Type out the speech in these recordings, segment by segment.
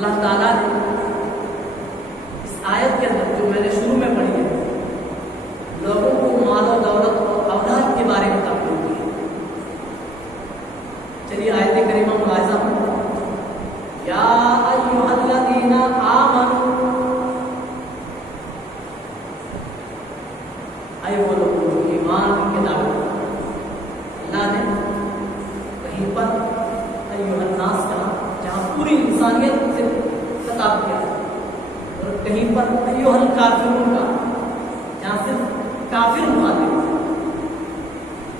اللہ تعالیٰ نے اس آیت کے اندر جو میں نے شروع میں پڑھی ہے لوگوں کو مال و دولت اور اولاد کے بارے میں تعلیم دی ہے. چلیے آیت کریمہ ملاحظہ یا ایھا الذین آمنوا، اے وہ لوگ جو ایمان کے دعوے. اللہ نے کہیں پر ایھا الناس کہا جہاں پوری انسانیت سے خطاب کیا، اور کہیں پر ایھا الکافرون کا جہاں صرف کافر مخاطب،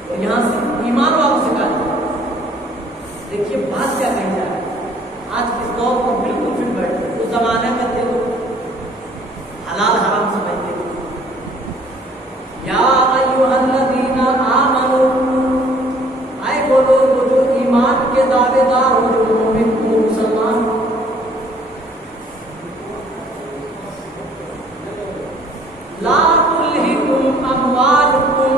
اور یہاں صرف ایمان والوں سے کہا. دیکھیے بات کیا کہی جا رہی ہے. آج کے دور پر بالکل فٹ بیٹھے. اس زمانے میں تھے لوگ حلال حرام سمجھتے تھے. یا ایھا الذین آمنوا، اے وہ لوگ جو ایمان کے دعوے دار ہو، جو مومن ہو، مسلمان ہو. لا تلہکم اموالکم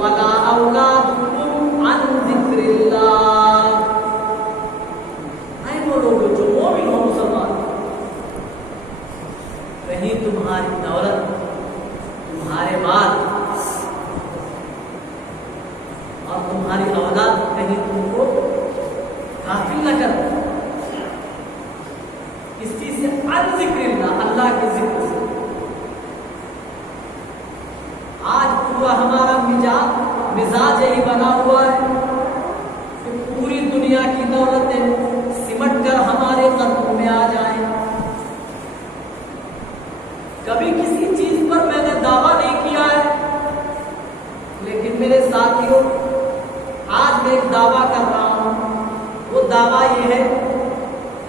ولا اولادکم عن ذکر اللہ. اے وہ لوگ جو مومن ہو، مسلمان ہو، کہیں تمہاری دولت، تمہارے مال اور تمہاری اولاد کہیں تم کو غافل نہ کر اس چیز سے، عن ذکر اللہ، اللہ کے ذکر سے. آج پورا ہمارا مزاج یہی بنا ہوا ہے کہ پوری دنیا کی دولتیں سمٹ کر ہمارے قدموں میں آ جائیں. کبھی کسی چیز پر میں نے دعویٰ نہیں کیا ہے، لیکن میرے ساتھیوں آج میں ایک دعویٰ کر رہا ہوں. وہ دعویٰ یہ ہے،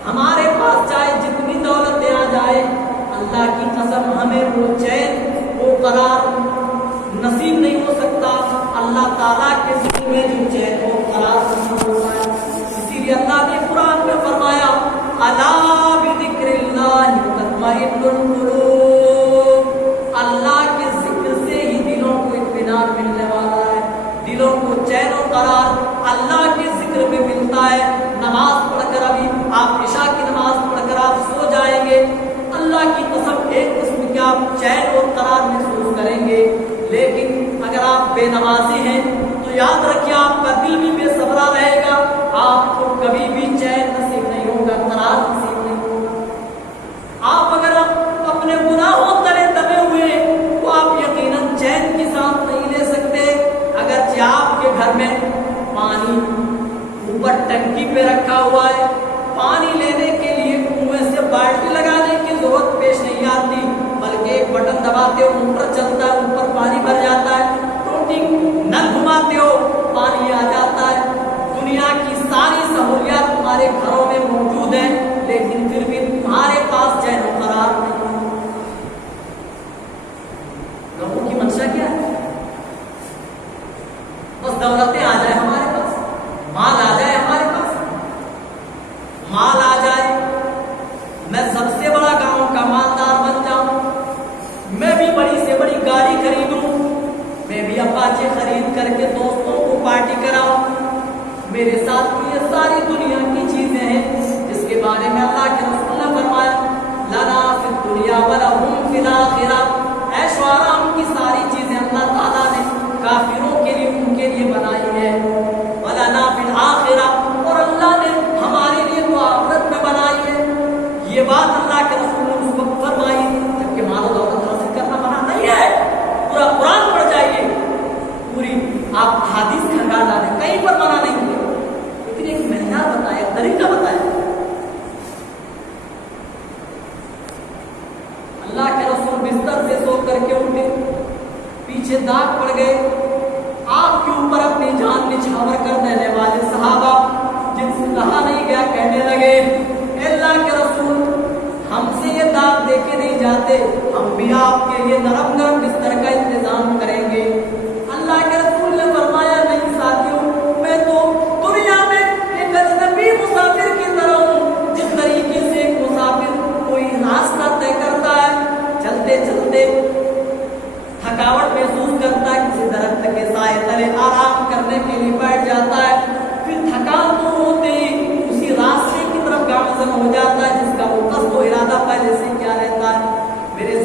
ہمارے پاس چاہے جتنی دولتیں آ جائیں، اللہ کی قسم ہمیں وہ چین، وہ قرار نصیب نہیں ہو سکتا اللہ تعالیٰ کے ذکر میں جو چین ہو، قرار نہیں ہوتا ہے. اسی لیے اللہ نے قرآن میں فرمایا الا بذکر اللہ تطمئن القلوب. اللہ کے ذکر سے ہی دلوں کو اطمینان ملنے والا ہے، دلوں کو چین و قرار اللہ کے ذکر میں ملتا ہے. نماز پڑھ کر، ابھی آپ عشاء کی نماز پڑھ کر آپ سو جائیں گے، اللہ کی قسم ایک قسم کے آپ چین اور قرار محسوس کریں گے. لیکن اگر آپ بے نمازی ہیں تو یاد رکھیے آپ کا دل بھی بے صبرا رہے گا، آپ کو کبھی بھی چین نصیب نہیں ہوگا، قرار نصیب نہیں ہوگا. آپ اگر اپنے گناہوں تلے دبے ہوئے تو آپ یقیناً چین کی سانس نہیں لے سکتے. اگرچہ آپ کے گھر میں پانی اوپر ٹنکی پہ رکھا ہوا ہے، پانی لینے کے لیے کنویں سے بالٹی لگانے کی ضرورت پیش نہیں آتی، بلکہ ایک بٹن دباتے ہو موٹر چلتا ہے، اوپر پانی بھر جاتا ہے. ٹوٹی نل گھماتے ہو پانی آ جاتا ہے. دنیا کی ساری سہولیات تمہارے گھروں میں موجود ہیں، لیکن پھر بھی تمہارے پاس چین و قرار نہیں. لوگوں کی منشا کیا ہے؟ بس دولتیں آ جائے ہمارے پاس، مال آ جائے ہمارے پاس، مال آ جائے، میں سب سے بڑا گاؤں کا مالدار بن جاؤں، میں بھی بڑی سے بڑی گاڑی خریدوں، میں بھی اپاچے خرید کر کے دوستوں کو پارٹی کراؤں. میرے ساتھ یہ ساری دنیا کی چیزیں ہیں جس کے بارے میں اللہ کے رسول نے فرمایا لنا فی الدنیا ولہم فی الآخرہ. عیش و آرام کی ساری چیزیں اللہ تعالیٰ نے کافروں کے لیے، ان کے لیے بنائی ہے. ولنا فی الآخرہ، اور اللہ نے ہمارے لیے تو آخرت میں بنائی ہے. یہ بات اللہ کے رسول نے اس وقت فرمائی جبکہ مال و دولت حاصل کرنا منع نہیں ہے. پورا قرآن پڑھ جائیے، پوری آپ حدیث کھنگال ڈالیں، کہیں پر منع نہیں ہے. لیکن ایک معیار بتایا، طریقہ بتایا. اللہ کے رسول بستر سے سو کر کے اٹھے، پیچھے داغ پڑ گئے، آپ کے اوپر اپنی جان نچھاور کر دینے والے صحابہ جن سے کہا نہیں گیا کہنے لگے اللہ کے رسول ہم سے یہ داغ دیکھے نہیں جاتے، ہم بھی آپ کے لیے نرم نرم بستر کا انتظام کریں گے. اللہ کے رسول نے فرمایا نہیں ساتھیوں، میں تو دنیا میں ایک اجنبی مسافر کی طرح ہوں. جس طریقے سے ایک مسافر کوئی راستہ طے کرتا ہے، چلتے چلتے تھکاوٹ محسوس کرتا ہے، کسی درخت کے سائے تلے آرام کرنے کے لیے بیٹھ جاتا ہے، پھر تھکان دور ہوتے ہی اسی راستے کی طرف گامزن ہو جاتا ہے جس کا وہ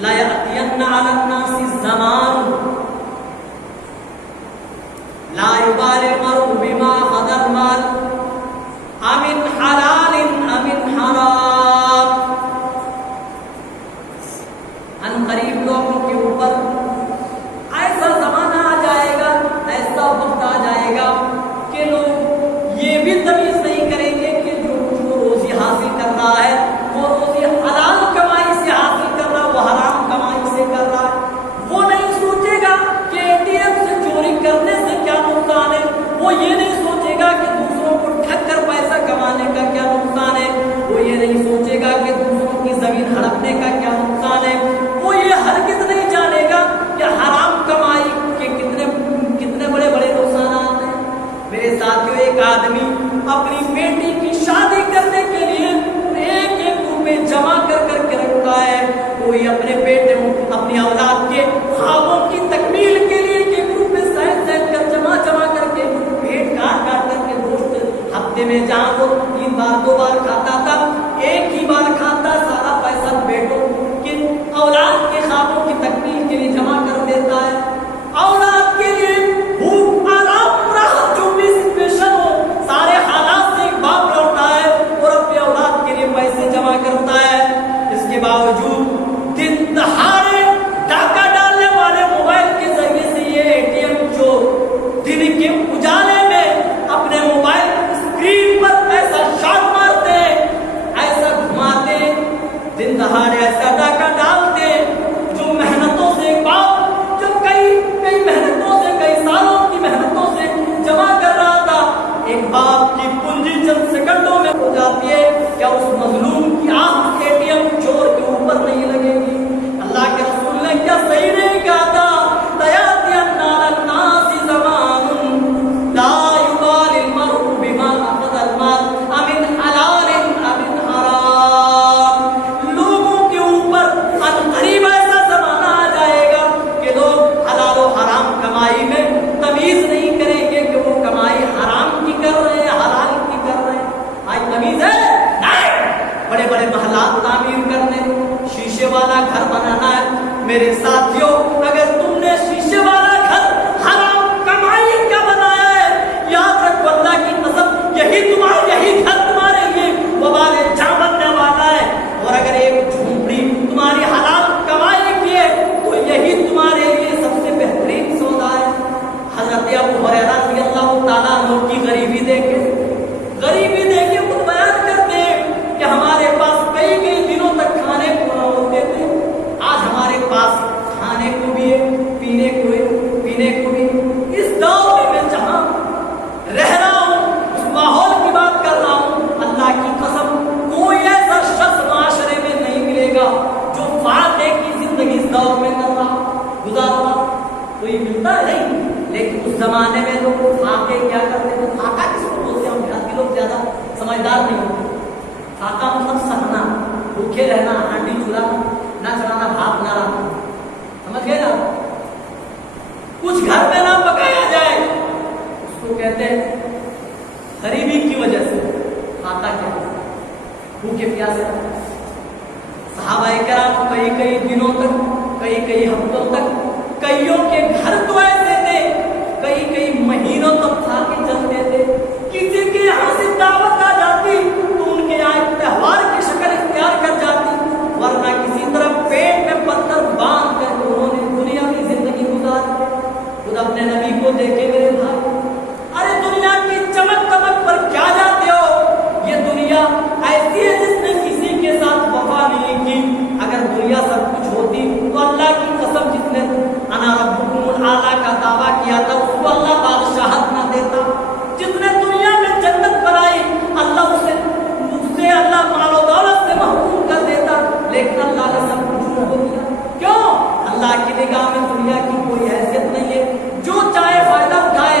لا یأتین علی الناس الزمان لا یبالی المرء بما اخذ المال امن حلال امن حرام. ان قریب لوگوں کے اوپر ایسا زمانہ آ جائے گا، ایسا وقت آ جائے گا کہ لوگ یہ بھی تمیز نہیں کریں گے کہ جو روزی حاصل کر رہا ہے وہ روزی حلال کمائی سے حاصل کر رہا ہے، وہ حرام کمائی سے کر رہا ہے. وہ نہیں سوچے گا کہ اے ٹی ایم سے چوری کرنے سے کیا نقصان ہے، وہ یہ نہیں سوچے گا کہ دوسروں کو ٹھگ کر پیسہ کمانے کا کیا نقصان ہے، وہ یہ نہیں سوچے گا کہ دوسروں کی زمین ہڑپنے کا کیا نقصان ہے، وہ یہ ہرگز نہیں جانے گا کہ حرام کمائی کے کتنے بڑے بڑے نقصانات ہیں. میرے ساتھیوں، ایک آدمی اپنی بیٹی کی شادی کرنے کے لیے ایک ایک روپے جمع کر کے رکھتا ہے. کوئی اپنے بیٹے اپنی اولاد کے خوابوں کی تکمیل کے لیے ایک روپے سہن کر جمع کر کے پیٹ کاٹ کر کے گوشت ہفتے میں جہاں وہ 3 بار 2 بار کھاتا تھا، ایک ہی بار کھاتا، سارا پیسہ بیٹوں کی اولاد کے خوابوں کی تکمیل کے لیے جمع کر دیتا ہے. اولاد کے لیے بھوک آرام راحت جو بھی سچویشن ہو، سارے حالات سے ایک باپ لوٹا ہے اور اپنی اولاد کے لیے پیسے جمع کرتا ہے. اس کے باوجود دن دہاڑے ڈاکہ ڈالنے والے موبائل کے ذریعے سے یہ اے ٹی ایم چور دن کے اجالے میں اپنے موبائل اسکرین پر ایسا شاٹ مارتے ہیں، ایسا گھماتے ہیں، دن دہاڑے ایسا ڈاکہ ڈالتے ہیں جو محنتوں سے باپ جو کئی محنتوں سے کئی سالوں کی محنتوں سے جمع کر رہا تھا، ایک باپ کی پونجی چند سیکنڈوں میں ہو جاتی ہے. کیا اس مظلوم کی آنکھ اے ٹی ایم چور کے اوپر نہیں لگے گی؟ اللہ کے رسول نے کیا صحیح نہیں کہا تھا؟ لَيَأْتِيَنَّ عَلَى النَّاسِ زَمَانٌ لَا يُبَالِي الْمَرْءُ بِمَا أَخَذَ الْمَالَ أَمِنْ حَلَالٍ أَمِنْ حَرَامٍ. لوگوں کے اوپر ان قریب ایسا زمانہ آ جائے گا کہ لوگ حلال و حرام کمائی میں تمیز نہیں کریں گے کہ وہ کمائی حرام کی کر رہے ہیں حلال کی کر رہے ہیں. آج تمیز ہے نہیں. بڑے بڑے محلات تعمیر کرنے، شیشے والا گھر بنانا ہے. میرے ساتھیوں، اگر تم نے شیشے والا گھر حرام کمائی کا بنایا ہے، یاد رکھو اللہ کی قسم یہی گھر تمہارے لیے وبال جاں بننے والا ہے. اور اگر ایک جھونپڑی تمہاری حلال کمائی کی ہے تو یہی تمہارے لیے سب سے بہترین سودا ہے. حضرت ابو ہریرہ رضی اللہ تعالیٰ عنہ کی غریبی دیکھے خود بیان کرتے ہیں کہ ہمارے پاس کئی دنوں تک کھانے کو نہ ہوتے تھے. آج ہمارے پاس کھانے کو بھی ہے، پینے کو بھی. اس دور میں میں جہاں رہ رہا ہوں، اس ماحول کی بات کر رہا ہوں، اللہ کی قسم کوئی ایسا شخص معاشرے میں نہیں ملے گا جو فاقے کی زندگی اس دور میں کر رہا گزار رہا. کوئی ملتا نہیں. لیکن اس زمانے میں لوگ فاقے کیا کرتے تھے؟ فاقہ کس کو بولتے ہیں؟ ہم دیہاتی لوگ زیادہ سمجھدار نہیں ہوتے. فاقہ مطلب سہنا، بھوکے رہنا، ہانڈی چولہا نہ چلانا، بھاپ نہ رہنا. سمجھ گئے نا؟ کچھ گھر میں نہ پکایا جائے اس کو کہتے ہیں غریبی کی وجہ سے فاقہ کیا ہے؟ بھوکے پیاسے. صحابہ کرام کئی دنوں تک، کئی ہفتوں تک، کئیوں کے گھر تو ایسے تھے کئی مہینوں تک فاقے چلتے تھے. کسی کے یہاں سے دعوت آ جاتی تو ان کے یہاں ایک تہوار کی شکل اختیار کر جاتی، ورنہ کسی طرح پیٹ میں پتھر باندھ کر انہوں نے دنیا کی زندگی گزاری. خود اپنے نبی کو دیکھے میرے بھائی، ارے دنیا کی چمک دمک پر کیا جاتے ہو؟ یہ دنیا ایسی ہے جس نے کسی کے ساتھ وفا نہیں کی. اگر دنیا سب کچھ ہوتی تو اللہ کی قسم جس نے انا ربکم الاعلی کا دعویٰ کیا تھا اس کو اللہ بادشاہت نہ دیتا. جس نے دنیا میں جنت بنائی اللہ اسے اللہ مال و دولت سے محروم کر دیتا، لیکن اللہ نے سب کچھ چھوڑ دیا. کیوں؟ اللہ کی نگاہ میں دنیا کی کوئی حیثیت نہیں ہے. جو چاہے فائدہ اٹھائے،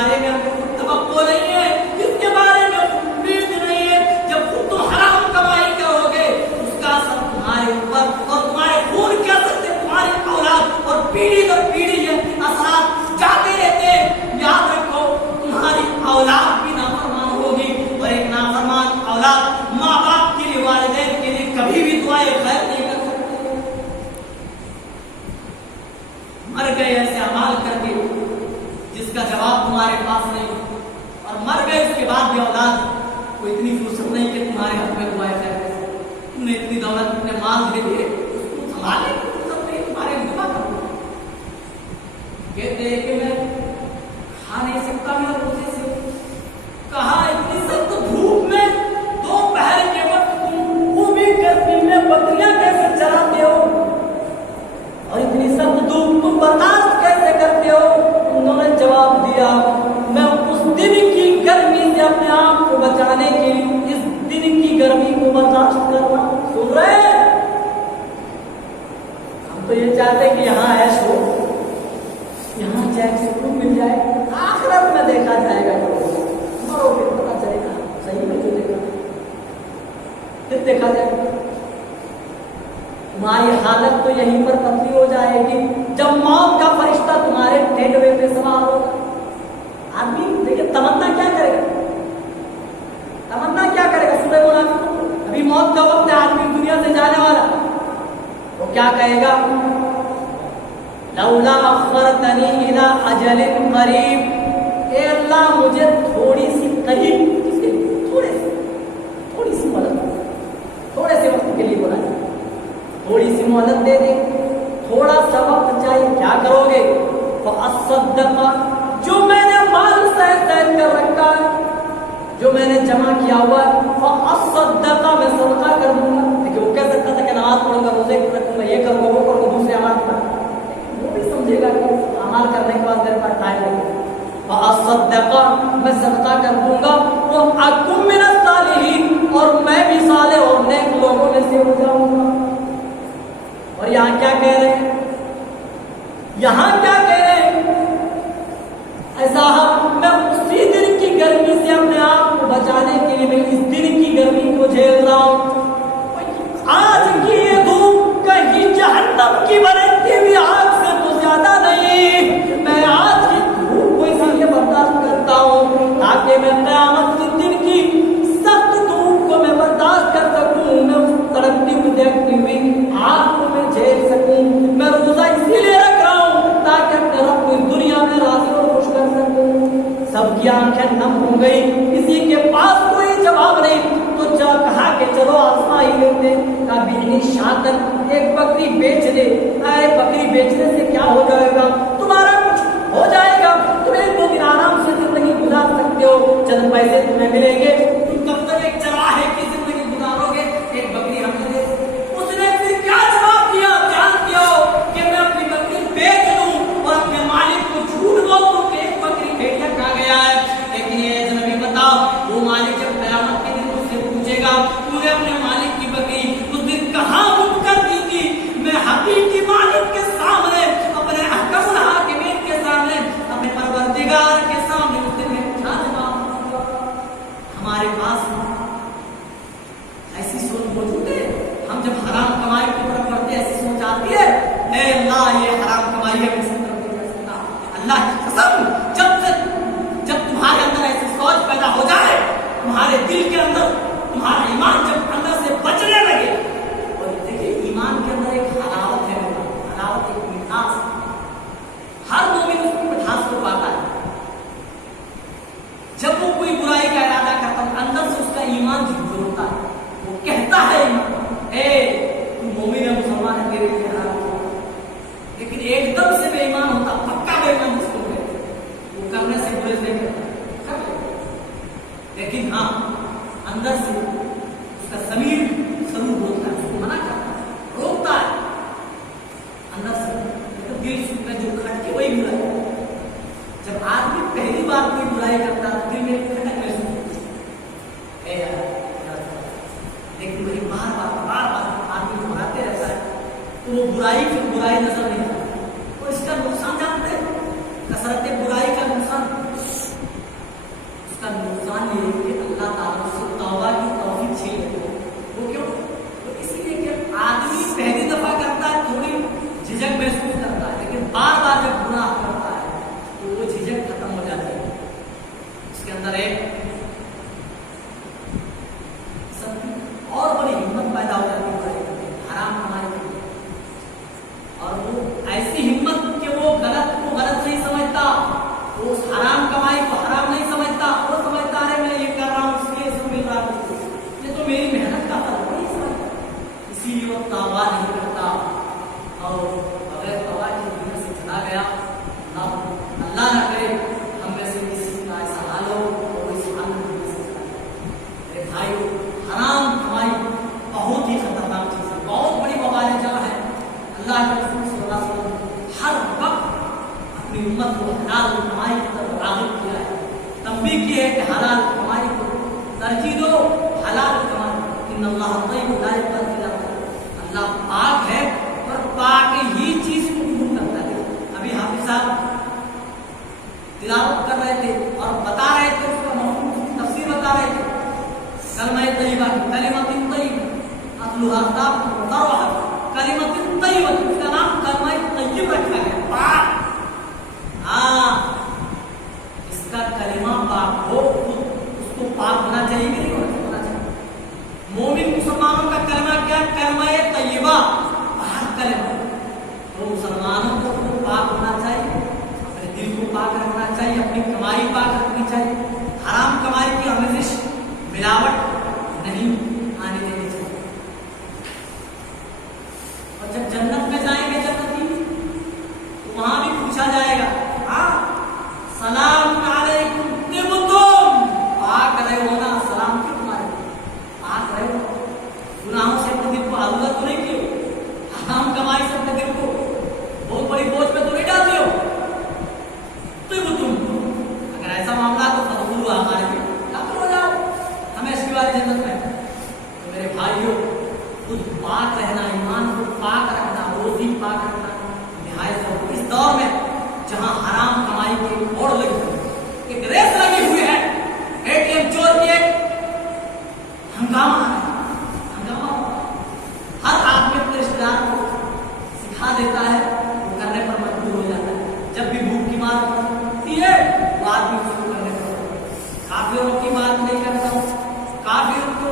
بارے میں ہمیں خود توقع نہیں ہے، جس کے بارے میں امید نہیں ہے، جب خود تم حرام کمائی کرو گے اس کا اثر تمہارے اوپر اور تمہارے خون کے اثر سے تمہاری اولاد اور پیڑھی در پیڑھی یہ اثرات جاتے رہتے ہیں۔ یاد رکھو تمہاری اولاد بھی نافرمان ہوگی، اور ایک نافرمان اولاد ماں باپ کے لیے، والدین کے لیے کبھی بھی دعائیں خیر نہیں کر سکتے۔ مر گئے ایسے اعمال کر کے جس کا جواب تمہارے پاس نہیں، اور مر گئے اس کے بعد بھی اولاد کو اتنی فرصت نہیں کہ تمہارے حق میں دعائیں خیر کر سکے۔ تم نے اتنی دولت اپنے مال دے دیے، اس کو سنبھالنے کی فرصت نہیں تمہارے لیے دعا کرو۔ کہتے ہیں کہ میں کھا نہیں سکتا میں روزے سے، کہا اتنی سخت دھوپ میں دوپہر کے وقت تم وہ بھی گرمی میں بکریاں کیسے چراتے ہو، اور اتنی سخت دھوپ تم برداشت کیسے کرتے ہو؟ انہوں نے جواب دیا میں اس دن کی گرمی سے اپنے آپ کو بچانے کے لیے اس دن کی گرمی کو برداشت کر رہا ہوں۔ سن رہے ہیں؟ ہم تو یہ چاہتے کہ یہاں عیش ہو، یہاں چین سکون مل جائے، آخرت میں دیکھا جائے گا، مرو پھر پتا چلے گا صحیح میں جو دیکھا پھر دیکھا جائے گا۔ تمہاری حالت تو یہیں پر تبدیل ہو جائے گی جب موت کا فرشتہ تمہارے ٹینڈوے پہ سوار ہوگا۔ آدمی دیکھیں تمنا کیا کرے گا، تمنا کیا کرے گا؟ سورہ منافقون، ابھی موت کا وقت ہے، آدمی دنیا سے جانے والا، وہ کیا کہے گا؟ لولا اخرتنی الی اجل قریب، اے اللہ مجھے تھوڑی سی قریب، تھوڑی سی مدد، تھوڑے سے وقت کے لیے بولا جائے، تھوڑی سی مہلت دے دے، تھوڑا سا وقت چاہیے، کیا کرو گے؟ فاصدق، جو میں نے مال صحت کر رکھا ہے، جو میں نے جمع کیا ہوا ہے، فاصدق، میں صدقہ کر دوں گا۔ لیکن وہ کہہ سکتا تھا کہ نماز پڑھوں گا، روزے رکھوں گا، یہ کروں گا، وہ کروں گا، دوسرے اعمال کروں گا، وہ بھی سمجھے گا کہ اعمال کرنے کے بعد میرے پاس ٹائم نہیں ہے۔ فاصدق، میں صدقہ کر دوں گا، واکن من الصالحین، اور میں بھی صالح اور نیک لوگوں میں سے ہو جاؤں گا۔ اور یہاں کیا کہہ رہے ہیں؟ یہاں کیا کہہ رہے ہیں؟ اے صاحب میں اسی دن کی گرمی سے اپنے آپ کو بچانے کے لیے میں اس دن کی گرمی کو جھیل رہا ہوں۔ آج کی یہ دھوپ کہیں جہنم کی برستی ہوئی آگ سے تو زیادہ نہیں، میں آج کی دھوپ کو اس لیے برداشت کرتا ہوں تاکہ میں قیامت کے دن کی سخت دھوپ کو میں برداشت کر سکوں، میں اس تڑپتی ہوئی دیکھتی ہوئی آگ کو میں جھیل سکوں۔ میں روزہ اسی لیے رکھ رہا ہوں تاکہ اپنے رب کو اس دنیا میں راضی اور خوش کر سکوں۔ سب کی آنکھیں نم ہو گئی، کسی کے پاس کوئی جواب نہیں، تو کہا کہ چلو آزما ہی لیتے، کہا بینی شاطر، ایک بکری بیچ دے۔ اے بکری بیچنے سے کیا ہو جائے گا؟ تمہارا کچھ ہو جائے گا، تم ایک دو دن آرام سے زندگی گزار سکتے ہو، چند پیسے تمہیں ملیں گے، تم کب تک ایک چراہے کی زندگی گزارو گے؟ ایک بکری ہم نے دے۔ اس نے پھر کیا جواب دیا؟ جانتے ہو کہ میں اپنی بکری بیچ دوں اور اپنے مالک کو جھوٹ بول دوں کہ ایک بکری بھیڑیا کھا گیا ہے، لیکن یہ اجنبی بتاؤ، وہ مالک جب قیامت کے دن مجھ سے پوچھے گا تو نے اپنے مالک کی بکری اس دن کہاں گم کر دی تھی؟ میں حقیقی مالک کے سامنے، اپنے احکم الحاکمین کے سامنے، اپنے پروردگار کے سامنے اس دن میں کیا جواب دوں گا؟ ہمارے پاس ایسی سوچ موجود ہے؟ ہم جب حرام کمائی کی طرف بڑھتے ایسی سوچ آتی ہے، اے اللہ یہ حرام کمائی ہے، میں اس طرف نہیں جا سکتا۔ اللہ کی قسم، جب تمہارے اندر ایسی سوچ پیدا ہو جائے، تمہارے دل کے اندر تمہارا ایمان جب اندر سے بچنے لگے، اور دیکھیے ایمان کے اندر ایک حلاوت ہے، حلاوت ایک مٹھاس، ہر مومن اس کی مٹھاس کو پاتا ہے۔ جب وہ کوئی برائی کا ارادہ کرتا ہے اندر سے اس کا ایمان جھنجھوڑتا ہے، وہ کہتا ہے اے تو مومن ہے، مسلمان ہے، تیرے لیے حرام ہے، لیکن ایک دم سے بے ایمان ہوتا، پکا بے ایمان جس کو کہتے ہیں، وہ کرنے سے گریز نہیں کرتا، لیکن ہاں اندر سے اس کا ضمیر ضرور بولتا ہے، اس کو منع کرتا ہے، روکتا ہے اندر سے، لیکن دل میں جو کھٹکے وہی برائی۔ جب آدمی پہلی بار کوئی برائی کرتا ہے دل میں کھٹک محسوس ہوتی ہے، لیکن وہی بار بار آدمی کو بڑھاتے رہتا ہے تو وہ برائی پھر برائی نظر نہیں آتی۔ اور اس کا نقصان جانتے ہیں؟ کثرت برائی کا نقصان اس کے اندر ایک اور بڑی ہمت پیدا ہو جاتی ہے حرام کمائی کے لیے، اور وہ ایسی ہمت کہ وہ غلط کو غلط نہیں سمجھتا، وہ اس حرام کمائی کو حرام نہیں سمجھتا، وہ سمجھتا ہے میں یہ کر رہا ہوں اس لیے اس کو مل رہا ہے، یہ تو میری محنت کا پھل نہیں سمجھتا، اسی لیے وہ توبہ نہیں کرتا، اور اگر توبہ کی دنیا سے چلا گیا، اللہ نہ کرے ہم میں سے کسی کا ایسا حال ہو اور اس حال میں دنیا سے چلا گیا۔ میرے بھائی، حرام کمائی بہت ہی خطرناک چیز ہے، بہت بڑی وبال جہاں ہے۔ اللہ کے رسول صلی اللہ علیہ وسلم ہر وقت اپنی امت کو حلال کمائی کی طرف راغب کیا ہے، تنبیہ کی ہے کہ حلال کمائی کو ترجیح دو، حلال کمائی، ان اللہ طیب لا یقبل الا طیب، اللہ پاک ہے اور پاک ہی چیز کو قبول کرتا ہے۔ ابھی حافظ صاحب تلاوت کر رہے تھے اور بتا رہے تھے، اس کا مفہوم کی تفسیر بتا رہے تھے، کلمہ طیبہ کلمۃ طیبہ اصلها ثابت وروحہ، کلمۃ طیبہ اس کا نام کلمہ طیب رکھا گیا، پاک، ہاں اس کا کلمہ پاک ہو، اس کو پاک ہونا چاہیے کہ نہیں ہونا چاہیے؟ مومن مسلمانوں کا کلمہ کیا؟ کلمہ طیبہ، پاک کلمہ، تو مسلمانوں کو پاک ہونا چاہیے، اپنے دل کو پاک رکھنا چاہیے، اپنی کمائی پاک رکھنی چاہیے، حرام کمائی کی آمیزش ملاوٹ نہیں آنے دینی چاہیے۔ اور جب جنت میں جائیں گے جنتی، تو وہاں بھی پوچھا جائے گا، ہاں سلام علیکم طبتم، پاک رہے ہو نا، سلام کیوں تمہارے، پاک رہے ہو، گناہوں سے اپنے دل کو آلودہ تو نہیں کیے، حرام کمائی سے اپنے دل کو بہت بڑی بوجھ پہ تو نہیں ڈالتے ہو، طبتم، اگر ایسا معاملہ تو فدخلوا ہمارے بھی داخل ہو جاؤ ہمیں اس کی بات جنت میں۔ تو میرے بھائیوں، خود پاک رہنا، ایمان کو پاک رکھنا، روزی پاک رکھنا نہایت ضروری ہے۔ اس دور میں جہاں حرام کمائی کی ہوڑ لگی ہوئی، ایک ریس لگی ہوئی ہے، اے ٹی ایم چور کی ایک ہنگامہ ہے، ہنگامہ ہر آدمی اپنے رشتے دار کو سکھا دیتا ہے، وہ کرنے پر مجبور ہو جاتا ہے، جب بھی بھوک کی مار پڑتی ہے وہ آدمی اس کو کرنے پر، کافروں کی بات نہیں کرتا، کافر کو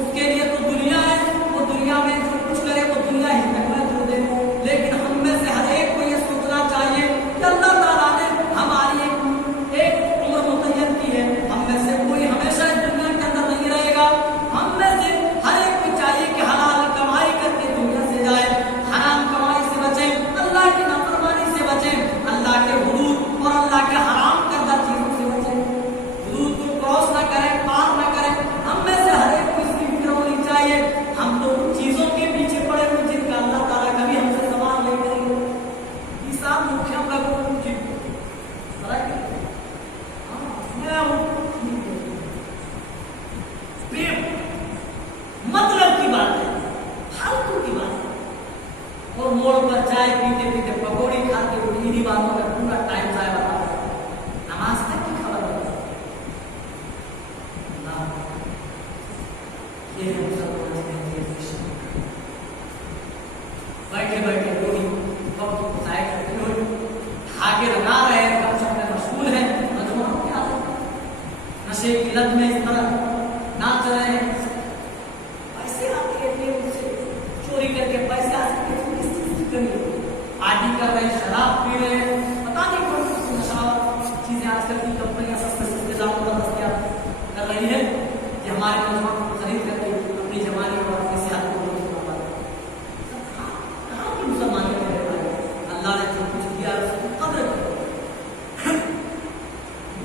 اس کے لیے تو دنیا ہے، وہ دنیا میں جو کچھ کرے وہ دنیا ہی تک میں چھوڑ دے، لیکن ہم میں سے ہر ایک کو یہ سوچنا چاہیے کہ اللہ تعالیٰ نے ہماری ایک عمر متعین کی ہے، ہم میں سے کوئی ہمیشہ اس دنیا کے اندر نہیں رہے گا، ہم میں سے ہر ایک کو چاہیے کہ حلال کمائی کر کے دنیا سے جائے، حرام کمائی سے بچیں، اللہ کی نافرمانی سے بچیں، اللہ کے حدود اور اللہ کے حرام کردہ چیزوں سے بچیں، حدود کو کراس نہ کریں، پار نہ کریں، ہم میں سے ہر ایک کو اس کی فکر ہونی چاہیے، ہم تو ان چیزوں کے پیچھے پڑے ہوئے جن کا اللہ تعالیٰ کبھی ہم سے سوال نہیں کریں گے۔ حساب مکھیم لگو جی مطلب کی بات ہے، فالتو کی بات ہے، اور موڑ پر چائے پیتے پیتے پکوڑی کھاتے ہوئے انہی باتوں میں پورا ٹائم ضائع ہوتا ہے، نماز تک کی خبر نہیں۔ یہ ہے مسلمان کی بیٹھے بیٹھے کوئی وقت ضائع کرتے ہوئے آگے لگا رہے ہیں، کم سے کم مشغول ہیں، نوجوانوں کی عادت نشے کی لت میں اس طرح ناچ رہے ہیں، پیسے آتے ہیں ان سے چوری کر کے پیسے آ سکتے ہیں، کس چیز کی کمی ہے، پارٹی کر رہے ہیں، شراب پی رہے ہیں، پتہ نہیں کون سی نشہ چیزیں آج کل کی کمپنیاں سستے سستے داموں پر دستیاب کر رہی ہیں کہ ہمارے نوجوان کو خرید کر کے اپنی جوانی اور اپنی صحت کو اللہ نے جو کچھ کیا اس کی قدر کرو،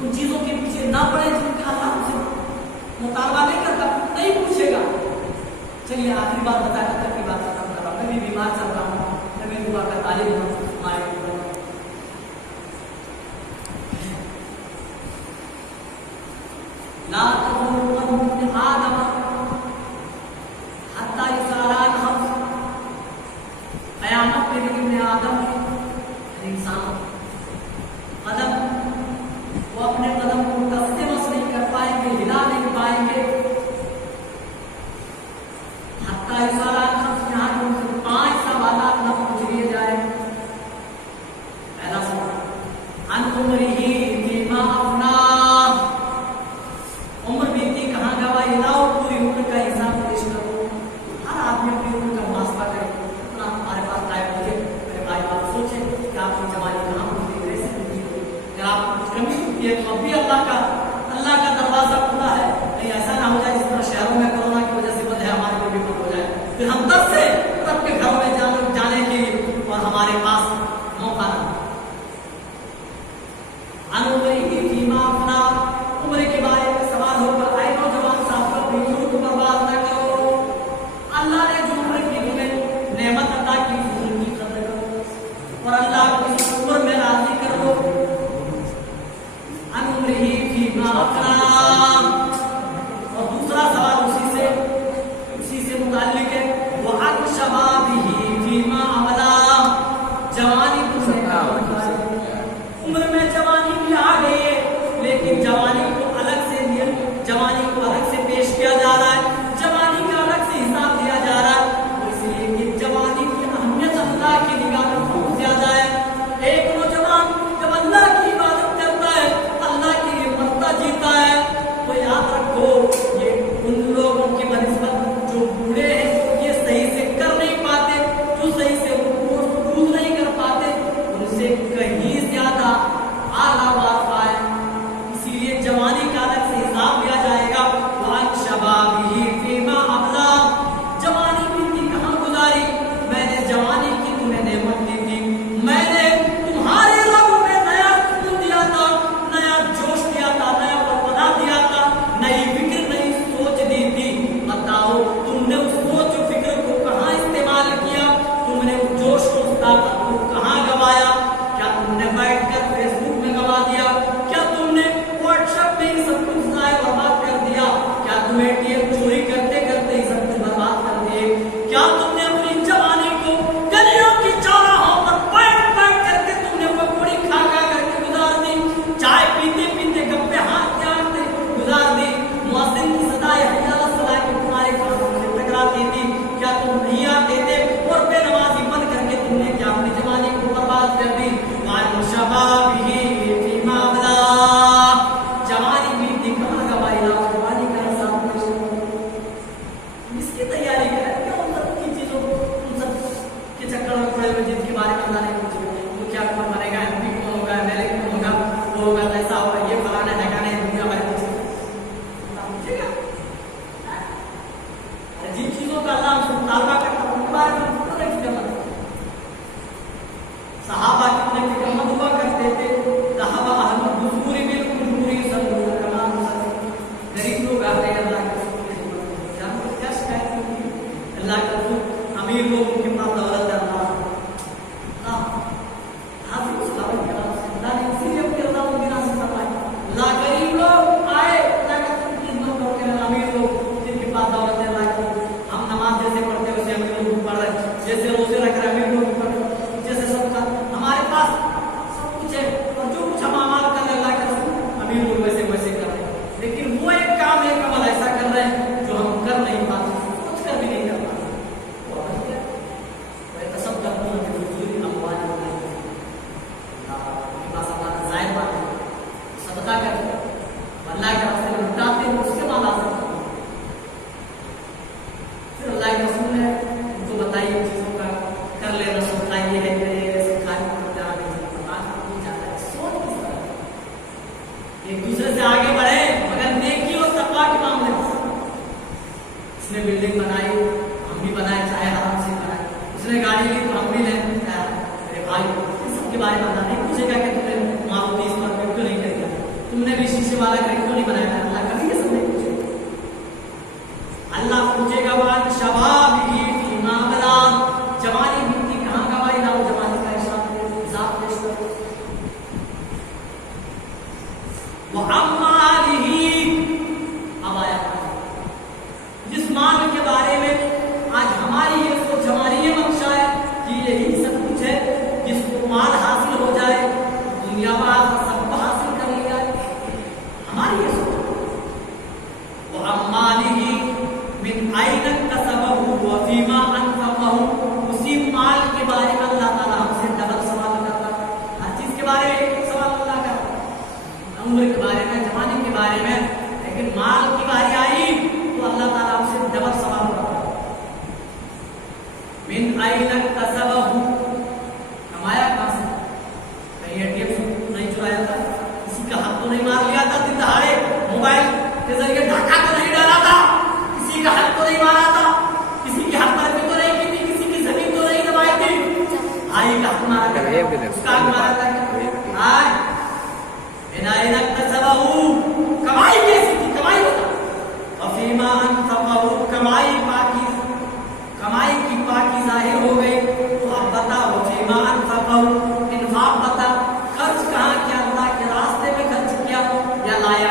ان چیزوں کے پیچھے نہ پڑے جن کا اللہ ہم سے مطالبہ نہیں کرتا، نہیں پوچھے گا۔ چلیے آخری بات بتا کر کی بات ختم کر رہا ہوں، میں بھی بیمار چل رہا ہوں، میں بھی دعا کا طالب ہوں، لا تظلموا ابن آدم حتی یسأل عن خمس، قیامت کے دن ابن آدم انسان قدم وہ اپنے قدم کو دستے مس نہیں کر پائیں گے، ہلا نہیں پائیں گے، حتی یسأل عن خمس، یہاں کہ ان سے 5 سوالات نہ پوچھ لیے جائیں۔ پہلا سوال عن عمرہ فیما افناہ، فيما أفنى. اور دوسرا سوال اسی سے متعلق ہے وعن شبابه فيما أبلى. جوانی عمر میں جوانی بھی آ گئی ہے لیکن جوانی کو الگ سے پیش کیا جا رہا ہے, جوانی کا الگ سے حساب دیا جا رہا ہے, اس لیے کہ جوانی کی اہمیت اللہ کی نگاہ میں بہت زیادہ ہے. ایک نوجوان جب اللہ کی عبادت کرتا ہے, اللہ کے لیے مرتا جیتا ہے, تو یاد رکھو یہ ان لوگوں کی بنسبت جو بوڑھے ہیں, یہ صحیح سے کر نہیں پاتے, جو صحیح سے سجود نہیں کر پاتے, ان سے کہیں زیادہ اعلیٰ وظیفہ ہے. اسی لیے جوانی کا الگ سے حساب لیا جائے گا. وعن شبابه فيما أبلى. جوانی کی کہاں گزاری؟ میں نے جوانی کی تمہیں نعمت دی تھی, میں نے تمہارے رگوں میں نیا سکون دیا تھا, نیا جوش دیا تھا, نیا پرپدا دیا تھا, نئی فکر نئی سوچ دی تھی. بتاؤ تم نے اس سوچ و فکر کو کہاں استعمال کیا؟ تم نے اس جوش کو اس طاقت کو کہاں گوایا؟ کیا تم نے بیٹھ کر فیس بک میں گوا دیا؟ کیا تم نے واٹس ایپ میں سب کچھ ضائع برباد کر دیا؟ کیا تم ATM چوری کرتے کرتے ہی سب کچھ برباد کر دیے؟ کیا تم نے اپنی جوانی کو گلیوں کی چوراہوں پر بیٹھ کر کے تم نے پکوڑی کھا کر کے گزار دی, چائے پیتے پیتے گپے ہانکتے گزار دی, مؤذن کی صدائے حی علی الصلاۃ کی تمہارے کانوں سے ٹکراتی تھی؟ کیا تم نہیں آتے تھے اور بے نمازی بن کر کے تم نے کیا اپنی جوانی کو برباد کر دی؟ وعن شبابه فيما أبلى. جوانی بیتی کہاں گوائی؟ جوانی کا حساب اس کی تیاری کریں کیا ان سب کی چیزوں ان سب کے چکر میں پڑے ہوئے جن کے بارے میں اللہ نے پوچھے تو کیا کون بنے گا, MP کون ہوگا, MLA کون ہوگا, وہ ہوگا, ایسا ہوگا, یہ فلانا ٹھکانا ہے, دنیا بھر کی چیزیں اللہ پوچھے گا. جن چیزوں کا اللہ ہم سے مطالبہ کرتا ہے ان کے بارے میں فکر مت. صحابہ کتنے فکر مند ہوا کرتے تھے. ذهب أهل الدثور بالأجور يصلون كما نصلي. غریب لوگ آتے ہیں اللہ کے رسول کی خدمت میں, جانتے کیا شکایت ہوتی ہے؟ اللہ کے رسول امیر لوگوں کے پاس دولت ہے, اللہ حاضر صحابہ کرام سے اللہ نے اسی لیے اپنی رضا و میراث سے فرمایا. اللہ غریب لوگ آئے اللہ کے رسول کی خدمت کرتے ہیں, امیر لوگ جن کے پاس دولت ہے, اللہ کے ہم نماز جیسے پڑھتے ہیں ویسے امیر لوگ پڑھ رہے ہیں, جیسے روزے رکھ رہے ہیں امیر لوگ پڑھ رہے ہیں, جیسے سب کا ہمارے پاس سب کچھ ہے, اور جو کچھ ہم اعمال کر رہے ہیں اللہ کے رسول امیر لوگ ویسے کر رہے ہیں. لیکن وہ ایک کام ایک عمل ایسا کر رہے ہیں جو ہم کر نہیں پاتے, سوچ کر بھی نہیں کر پاتے. سب کرتے ہیں صدقہ کرتے ہیں, اللہ کے راستے میں لٹاتے ہیں, اس سے مال حاصل کرتے ہیں. پھر اللہ کے رسول نے ان کو بتائیے چیزوں کا کر لینا, سوچا یہ ہے ایک دوسرے سے آگے بڑھے مگر نیکی اور تقویٰ کے معاملے میں. اس نے بلڈنگ بنائی, ہم بھی بنائے, چاہے آرام سے بنائے. اس نے گاڑی لی تو ہم بھی لیں. میرے بھائی سب کے بارے میں اللہ نہیں پوچھے گا کہ تم نے ماروتی اس پر کیوں نہیں خریدا, تم نے بھی شیشے والا گھر کیوں نہیں بنایا. اللہ کبھی یہ سب نہیں پوچھے گا. اللہ پوچھے گا وعن شبابه فيما أبلى. جوانی بیتی کہاں گوائی؟ لاؤ جوانی کا حساب پیش کرو. وعن ماله. اب آیا جس مال کے بارے میں آج ہماری یہ سوچ, ہماری یہ منشا ہے کہ یہی سب کچھ ہے, جس کو مال حاصل ہو جائے دنیا میں سب کو حاصل کر لیا جائے, ہماری یہ سوچ. وعن ماله من أين اكتسبه وفيما أنفقه. اسی مال کے بارے میں اللہ تعالیٰ ہم سے ڈبل سوال کرتا ہے. ہر چیز کے بارے میں ایک سوال اللہ کرتا ہے, عمر کے بارے میں, جوانی کے بارے میں, لیکن مال کی باری آئی تو اللہ تعالیٰ ہم سے ڈبل سوال کرتا ہے. من أين اكتسبه. کمایا کہاں سے؟ کہیں ATM سے نہیں چرایا تھا, کسی کا حق تو نہیں مار لیا تھا, دن دہاڑے موبائل کے ذریعے ڈھاکہ تو نہیں ڈالا تھا, کسی کا حق تو نہیں مارا تھا, کسی کی حق تو نہیں